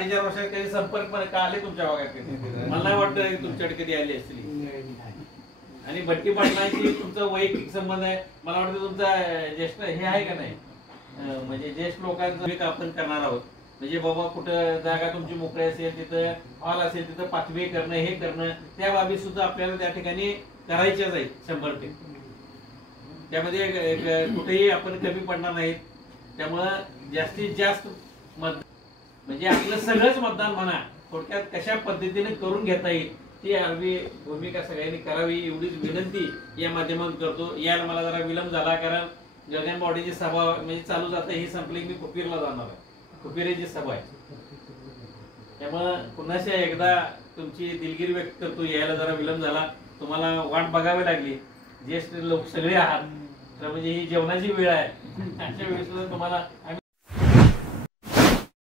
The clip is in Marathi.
4 वर्षात कधी संपर्क पण का आले तुमच्या भागात कधी? मला नाही वाटतं तुमच्याकडे कधी आले असतील. आणि बट्टी पाटलांशी तुमचा वैयक्तिक संबंध आहे, मला वाटतं तुमचा ज्येष्ठ हे आहे का नाही, म्हणजे ज्येष्ठ लोकांचं आपण करणार आहोत. म्हणजे बाबा कुठं जागा तुमची मोकळी असेल, तिथं हॉल असेल, तिथं पाठवे करणं, हे करणं, त्या बाबी सुद्धा आपल्याला त्या ठिकाणी करायच्याच आहेत 100%. त्यामध्ये कुठेही आपण कमी पडणार नाहीत. त्यामुळं जास्तीत जास्त मत म्हणजे आपलं सगळंच मतदान म्हणा थोडक्यात कशा पद्धतीने करून घेता येईल ती आम्ही भूमिका सगळ्यांनी करावी एवढीच विनंती या माध्यमातून करतो. यायला मला जरा विलंब झाला, कारण गगनबावडीची सभा म्हणजे चालू जाते, ही संपली मी खुपीरला जाणार आहे. खुपीरेची सभा आहे, त्यामुळं पुन्हा एकदा तुमची दिलगिरी व्यक्त करतो. यायला जरा विलंब झाला, तुम्हाला वाट बघावी लागली, ज्येष्ठ लोक सगळे आहात, तर म्हणजे ही जेवणाची वेळ आहे, अशा वेळेस तुम्हाला